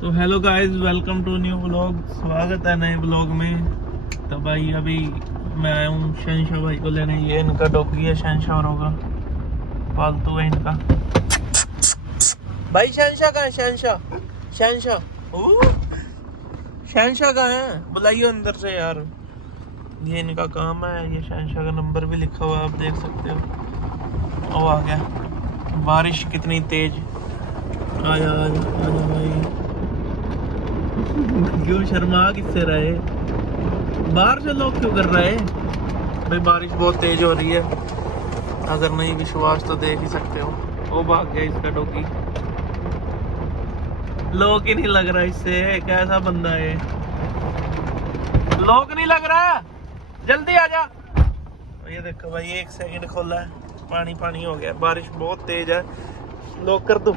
तो hello guys, welcome to new vlog. स्वागत है नए व्लॉग में। तो भाई अभी मैं आया हूँ शहनशाह भाई को लेने। ये इनका डॉगी है, शहनशाह होगा, पालतू है इनका भाई। शहनशाह कहाँ है? शहनशाह शहनशाह कहाँ है? बुलाइए अंदर से यार। ये इनका काम है। ये शहनशाह का नंबर भी लिखा हुआ है, आप देख सकते हो। ओ आ गया। बारिश कितनी तेज। आजा आजा आजा भाई। क्यों शर्मा किससे रहे? बाहर से लोग क्यों कर रहे हैं भाई? बारिश बहुत तेज हो रही है। अगर नहीं विश्वास तो देख ही सकते हो। वो भाग गया इसका डॉगी। लोग ही नहीं लग रहा इससे। कैसा बंदा है? लोग नहीं लग रहा। जल्दी आ जा। ये देखो भाई, 1 सेकंड खोला है, पानी पानी हो गया। बारिश बहुत तेज है। लॉक कर दूं?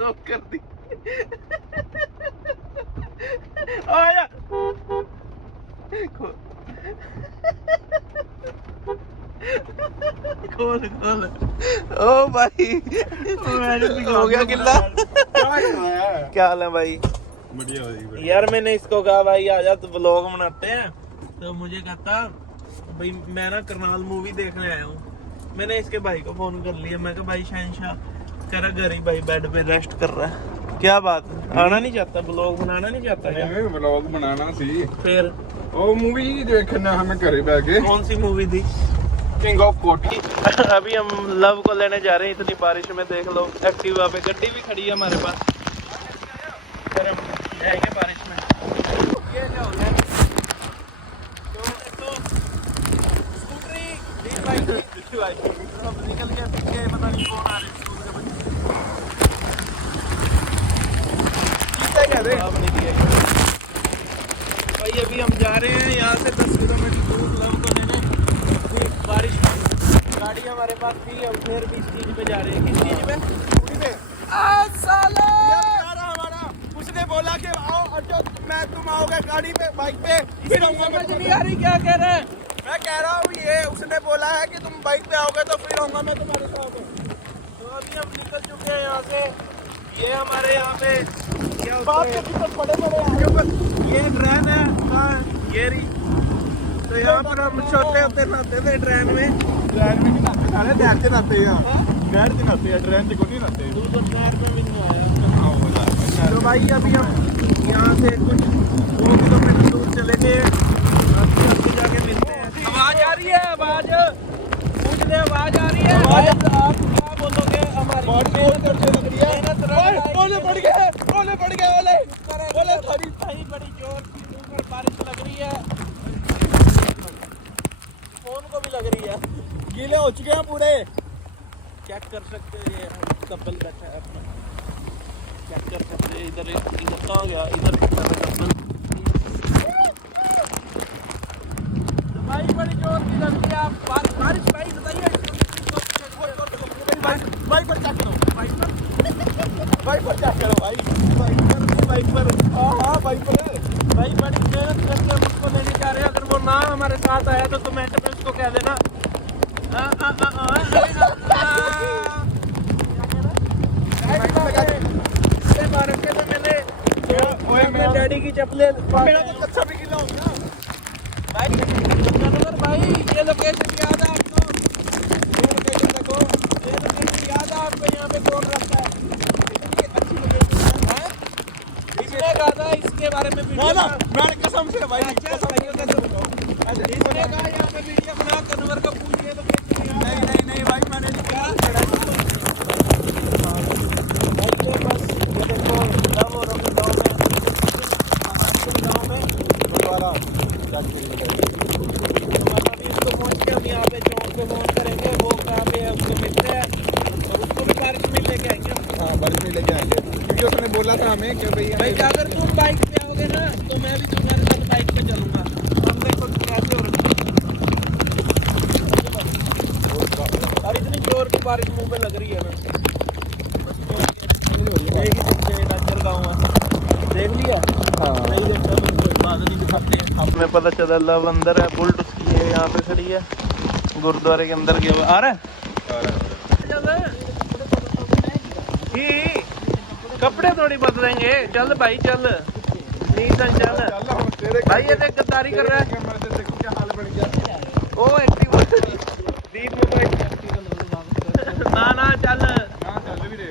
लॉक कर दी। आया। खोल खोल। ओ भाई हो गया किल्ला। क्या हाल है भाई? बढ़िया भाई। यार मैंने इसको कहा भाई आजा तो व्लॉग बनाते हैं। तो मुझे कहता भाई मैं ना करनाल मूवी देखने आया हूँ। मैंने इसके भाई को फोन कर लिया। मैं कहा भाई शहनशाह कह रहा घर ही भाई बेड पे रेस्ट कर रहा है। क्या बात है? आना नहीं चाहता? व्लॉग बनाना नहीं चाहता क्या? नहीं व्लॉग बनाना सी। फिर ਉਹ मूवी देखना हमें घरे बैठे। कौन सी मूवी थी? किंग ऑफ कोटी। अभी हम लव को लेने जा रहे हैं। इतनी बारिश में देख लो, एक्टिवा पे गड्डी भी खड़ी है हमारे पास। फिर हम जाएंगे बारिश में। ये क्या हो गया? तो स्कूटरी अब निकल गया पीछे। पता नहीं कौन आ रहे स्कूल के बच्चे। अब निकले भाई। अभी हम जा रहे हैं यहाँ से 10 किलोमीटर दूर लव को लेने। बारिश में गाड़ी हमारे पास थी, हम फिर भी इस चीज पे जा रहे हैं। किस चीज पे? पूरी पे। हमारा उसने बोला कि आओ अर्जुन, मैं तुम आओगे गाड़ी पे, बाइक पे। फिर समझ नहीं आ रही क्या कह रहे हैं। मैं कह रहा हूँ ये उसने बोला है कि तुम बाइक पे आओगे तो फिर आऊंगा मैं तुम्हारे साथ। तो अभी हम निकल चुके हैं यहाँ से। ये हमारे यहाँ पे क्या होता है, बड़े ये ट्रेन है ये रही। तो यहाँ पर हम छोटे होते नहाते थे ट्रेन में। ट्रेन में नहीं नहाते, सारे नहर से नहाते हैं। नहर से नहाते हैं, ट्रेन से कोई नहीं नहाते। तू तो ट्रेन में भी नहीं आया। तो भाई अभी हम यहाँ से कुछ 2 किलोमीटर दूर चले गए। अब जाके मिलते हैं। आवाज आ रही है? आवाज पूछ रहे, आवाज आ रही है? आप क्या बोलोगे? हमारी ओले पड़ गए, ओले पड़ गए, ओले थोड़ी बड़ी जोर की ऊपर बारिश लग रही है। फोन को भी लग रही है। गीले हो चुके हैं पूरे। चेक कर सकते हैं, ये कपल बैठा है अपना। चेक कर सकते हैं। इधर इधर कहाँ गया? इधर कपल। तो भाई बड़ी जोर की लग रही है। आप बारिश भाई बताइए। बाइक पर चेक करो, बाइक पर चेक करो भाई। बाइक पर हाँ बाइक पर भाई बड़ी मेहनत करके हम उसको लेने जा रहे हैं। अगर वो ना हमारे साथ आया तो कमेंट में उसको कह देना बारिश के तो मैंने डैडी की चप्पलें अच्छा भी गिला हो गया भाई। ये लोकेशन याद है आपको? ये लोकेशन देखो, ये लोकेशन याद है आपको? यहाँ पे कौन रहता है? अच्छी लोकेशन है। इसने कहा था इसके बारे में वीडियो, कसम से भाई, इसने कहा यहाँ पे वीडियो बना कन्वर को पूछिए लोकेशन। नहीं भाई मैंने नहीं कहा। उसने बोला था हमें कि भाई अगर तुम बाइक पे आओगे ना तो मैं भी तुम्हारे साथ बाइक पे चलूंगा। हम देखो कैसे हो रही और इतनी जोर की बारिश मुंह पे लग रही है ना। गाँव देख लिया? नहीं देखा तो कोई बात नहीं, दिखाते हैं। हमें पता चला लव अंदर है, बुलेट उसकी है यहाँ पे खड़ी है, गुरुद्वारे के अंदर गया हुआ। आ रहा है कपड़े थोड़ी बदलेंगे, चल भाई चल नीसन चल ਚੱਲ ਹੁਣ ਤੇਰੇ भाई। ये देख गद्दारी कर रहा है। कैमरे से देखो क्या हाल बन गया। ओ एक्टिव दीप में तो ना ना चल हाँ ਚੱਲ ਵੀ रे।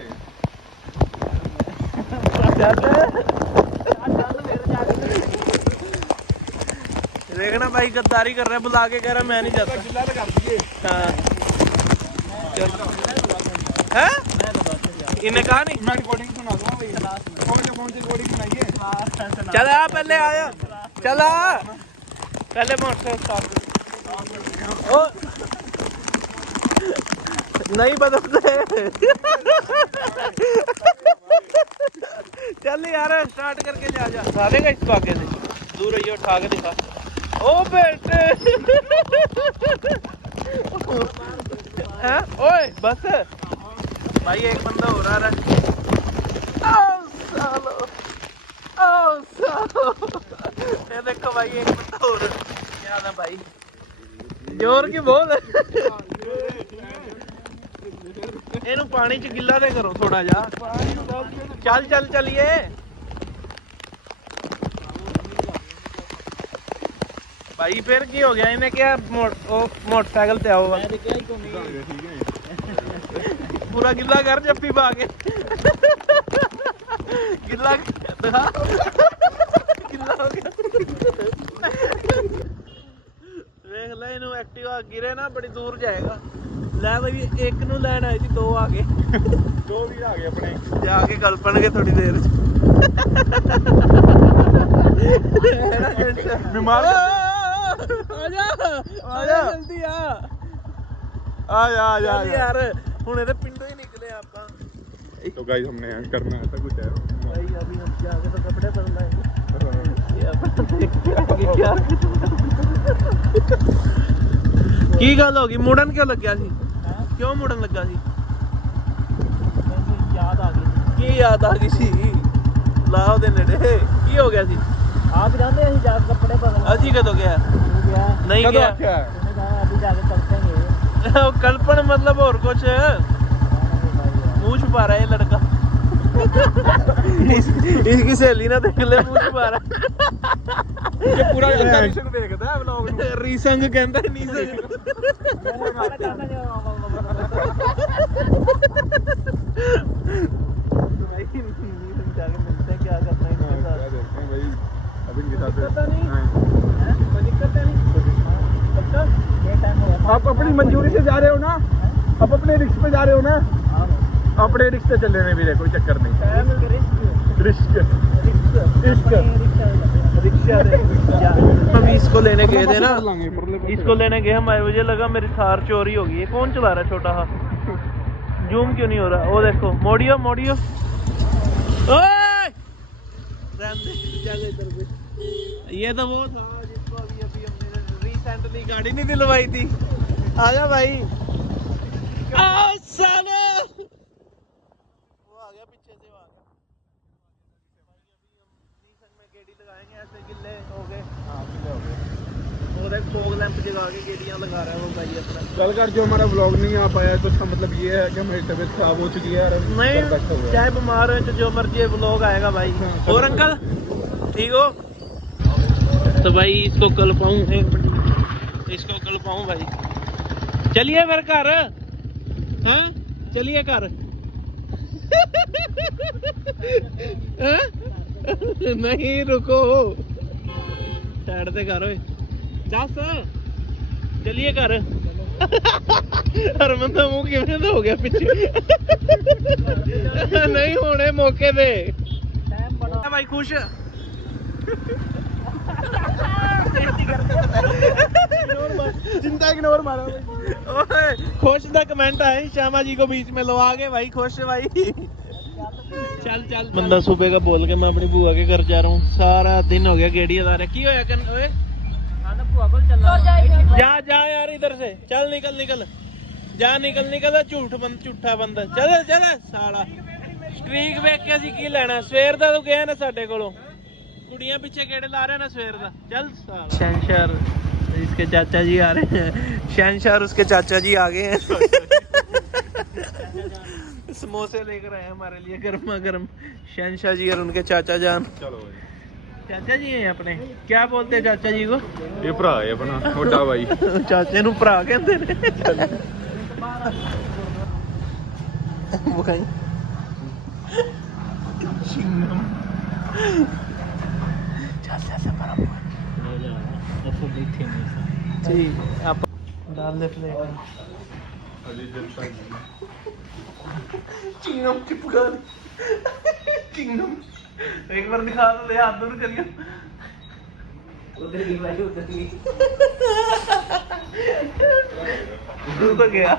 चल देखना भाई गद्दारी कर रहा है, बुला के कह रहा है मैं नहीं जाता। जिला तो कर दिए। हाँ हैं? इन्हें कहा नहीं मैं रिकॉर्डिंग सुना दूंगा भाई। कौन से रिकॉर्डिंग बनाइए। चल आ पहले आया, चल आ पहले मोटरसाइकिल स्टार्ट। ओ नहीं बदलते चल यार स्टार्ट करके जा जा। उठा देगा इसको आगे से, दूर रहिए, उठा के दिखा। ओ बेटे हैं? ओए बस भाई एक बंदा हो रहा है। ओ सालो, ओ सालो, ये देखो भाई एक बंदा हो रहा है। क्या ना भाई जोर की बोल। ਇਹਨੂੰ ਪਾਣੀ ਚ ਗਿੱਲਾ ਦੇ ਕਰੋ ਥੋੜਾ ਜਿਹਾ। ਚੱਲ ਚੱਲ ਚਲੀਏ। ਭਾਈ ਫਿਰ ਕੀ ਹੋ ਗਿਆ? ਇਹਨੇ ਕਿਹਾ ਮੋਟਰਸਾਈਕਲ ਤੇ ਆਓ। ਪੂਰਾ ਗਿੱਲਾ ਕਰ ਜੱਫੀ ਪਾ ਕੇ। ਗਿੱਲਾ ਦਿਖਾ, ਗਿੱਲਾ ਹੋ ਗਿਆ। ਵੇਖ ਲੈ ਇਹਨੂੰ, ਐਕਟਿਵਾ ਗਿਰੇ ਨਾ ਬੜੀ ਦੂਰ ਜਾਏਗਾ। ਲੈ ਬਈ ਇੱਕ ਨੂੰ ਲੈਣ ਆਏ ਸੀ, ਦੋ ਆ ਗਏ। ਦੋ ਵੀਰ ਆ ਗਏ ਆਪਣੇ। ਜਾ ਕੇ ਕਲਪਣਗੇ ਥੋੜੀ ਦੇਰ ਚ। ਬਿਮਾਰ ਆ ਜਾ ਆ ਜਾ ਜਲਦੀ ਆ ਆ ਜਾ ਯਾਰ, ਹੁਣ ਇਹਦੇ ਪਿੰਡੋਂ ਹੀ ਨਿਕਲੇ ਆਪਾਂ। तो गाइस हमने यहाँ करना ऐसा कुछ है। भाई अभी हम जाके तो कपड़े बदलाएंगे। क्या ਕੀ ਗੱਲ ਹੋ ਗਈ? ਮੁੜਨ ਕਿਉਂ ਲੱਗਿਆ ਸੀ? ਕਿਉਂ ਮੁੜਨ ਲੱਗਾ ਸੀ? ਮੈਨੂੰ ਯਾਦ ਆ ਗਈ। ਕੀ ਯਾਦ ਆ ਗਈ ਸੀ? ਲਾਓ ਦੇ ਨੇੜੇ ਕੀ ਹੋ ਗਿਆ ਸੀ? ਆਪ ਜਾਂਦੇ ਅਸੀਂ ਜਾ ਕੇ ਕੱਪੜੇ ਬਦਲ। ਅਸੀਂ ਕਦੋਂ ਗਿਆ? ਨਹੀਂ ਗਿਆ। ਤੁਸੀਂ ਕਹਾ ਅਭੀ ਜਾ ਕੇ ਚਲते हैं। ਉਹ ਕਲਪਨ मतलब और कुछ मुंह छुपा रहा है ये लड़का। इसकी सहेली ना देख ले, मुंह छुपा रहा है। ये पूरा रीसंग देखता है व्लॉग में। रीसंग कहता है, नीसंग। क्या करना है भाई अब इनके साथ आप अपनी मंजूरी से जा रहे हो ना? आप अपने रिक्स पे जा रहे हो ना? अपने रिक्स से चलने में भी कोई चक्कर नहीं। रिस्क हम इसको लेने गए थे ना, इसको लेने गए हम, मुझे लगा मेरी थार चोरी हो गई है। कौन चला रहा है छोटा? हाँ जूम क्यों नहीं हो रहा? वो देखो, मोड़ियो मोड़ियो। ये तो वो था जिसको अभी अभी हमने रिसेंटली गाड़ी नहीं दिलवाई थी। आजा भाई। सालो वो आ गया पीछे से, वो आ गया। में गेड़ी लगाएंगे, ऐसे गिल्ले हो गए। हाँ गिले हो गए। वो देख फोग लैंप जगा के गेड़ियां लगा रहा है वो भाई अपना। कल का जो हमारा व्लॉग नहीं आ पाया तो उसका मतलब ये है कि हमारी तबीयत खराब हो चुकी है। नहीं चाहे बीमार हो तो जो मर्जी व्लॉग आएगा भाई। और अंकल ठीक हो? तो भाई इसको कल पाऊँ, एक मिनट इसको कल पाऊँ भाई। चलिए मेरे घर। हाँ चलिए घर। नहीं रुको, साइड से घर। दस चलिए घर। हरमन का मुंह किवें हो गया पीछे। नहीं होने मौके पे भाई खुश। चिंता इग्नोर मारो। खुश का कमेंट आए श्यामा जी को बीच में लो आ गए भाई। खुश भाई चल चल। बंदा सुबह का बोल के मैं अपनी बुआ के घर जा रहा हूँ। सारा दिन हो गया गेड़ी ला रहा। की होया कन ओए जा जा यार इधर से चल, निकल निकल जा, निकल निकल। झूठा बंदा चल चल साला। स्ट्रीक वेख के ਅਸੀਂ ਕੀ ਲੈਣਾ? ਸਵੇਰ ਦਾ ਤੂੰ ਗਿਆ ਨਾ ਸਾਡੇ ਕੋਲੋਂ, कुड़ियां पीछे गेड़े ला रहे हैं ना सवेर का। चल शहनशाह इसके चाचा जी आ रहे हैं। शहनशाह उसके चाचा जी आ गए हैं। समोसे लेकर आए हमारे लिए गर्मा गर्म शहनशाह जी और उनके चाचा जान। चलो चाचा जी हैं अपने, क्या बोलते हैं चाचा जी को? ये भरा है अपना छोटा भाई। चाचे ਨੂੰ ਭਰਾ ਕਹਿੰਦੇ ਨੇ। भाई ठीक आप डाल दे प्लेट। चिंगम चिपका चिंगम एक बार दिखा दो, ले हाथ दूर करियो। उधर की भाई उधर की दूर तो गया।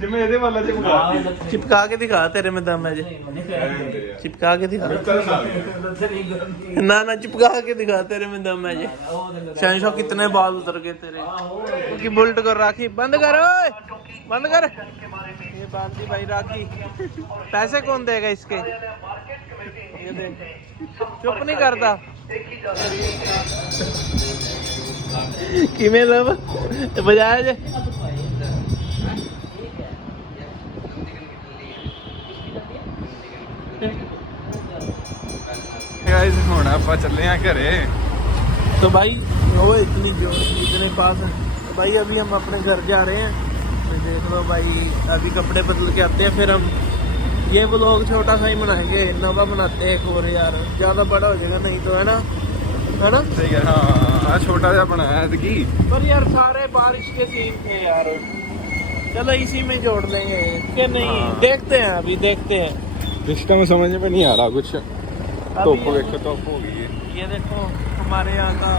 जिम्मे ਇਹਦੇ ਵਾਲਾ चिपका के दिखा, तेरे में दम है जी। चिपका के दिखा ना चिपका के दिखा, तेरे में दम है जी। शहनशाह कितने बाल उतर गए तेरे की। बुल्ट कर राखी बंद कर, ओए बंद कर। ये बांधी भाई राखी। पैसे कौन देगा इसके? ये देख चुप नहीं करता। किमें लब बजाया जे गाइस ਹੁਣ ਆਪਾਂ ਚੱਲੇ ਆ ਘਰੇ। तो भाई वो इतने पास है। तो भाई अभी हम अपने घर जा रहे हैं। तो देख लो भाई, अभी कपड़े बदल के आते हैं, फिर हम ये व्लॉग छोटा सा ही बनाएंगे, नवा बनाते हैं एक और यार, ज़्यादा बड़ा हो जाएगा नहीं तो, है ना ठीक है। हाँ छोटा सा बनाया की, पर यार सारे बारिश के सीन थे यार, चलो इसी में जोड़ लेंगे कि नहीं। हाँ। देखते हैं, अभी देखते हैं। सिस्टम समझ में नहीं आ रहा कुछ। धूप अभी देखो, धूप हो गई है। ये देखो हमारे यहाँ का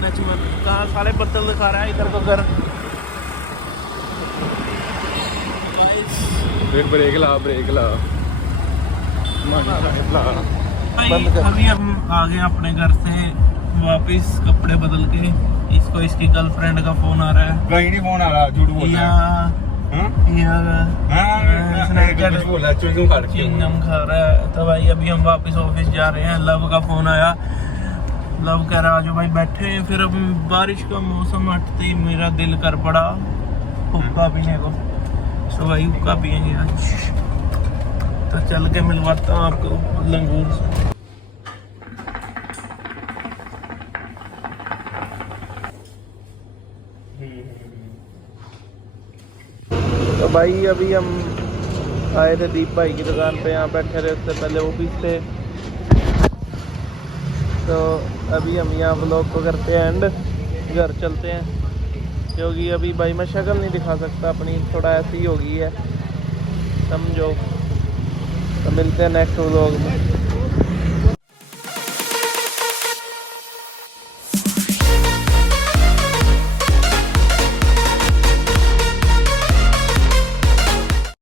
नचमन कहाँ सारे बदल दिखा रहा है, इधर तो घर। फिर ब्रेक ला भाई अभी हम आ गए अपने घर से वापस, कपड़े बदल के। इसको इसकी गर्लफ्रेंड का फोन आ रहा है। कहीं नहीं फोन आ रहा, झूठ बोल रहा है। चिंगम खा रहा है। तो भाई अभी हम वापस ऑफिस जा रहे हैं। लव का फोन आया, लव कह रहा जो भाई बैठे हैं। फिर अब बारिश का मौसम हटते ही मेरा दिल कर पड़ा हुक्का पीने को। तो भाई हुक्का पियेंगे आज। तो चल के मिलवाता हूँ आपको लंगूर से। तो भाई अभी हम आए थे दीप भाई की दुकान पे, यहाँ बैठे रहे, उससे पहले ऑफिस थे। तो अभी हम यहाँ व्लॉग को करते हैं एंड, घर चलते हैं, क्योंकि अभी भाई मैं शक्ल नहीं दिखा सकता अपनी, थोड़ा ऐसी ही हो गई है, समझो। तो मिलते हैं नेक्स्ट व्लॉग में।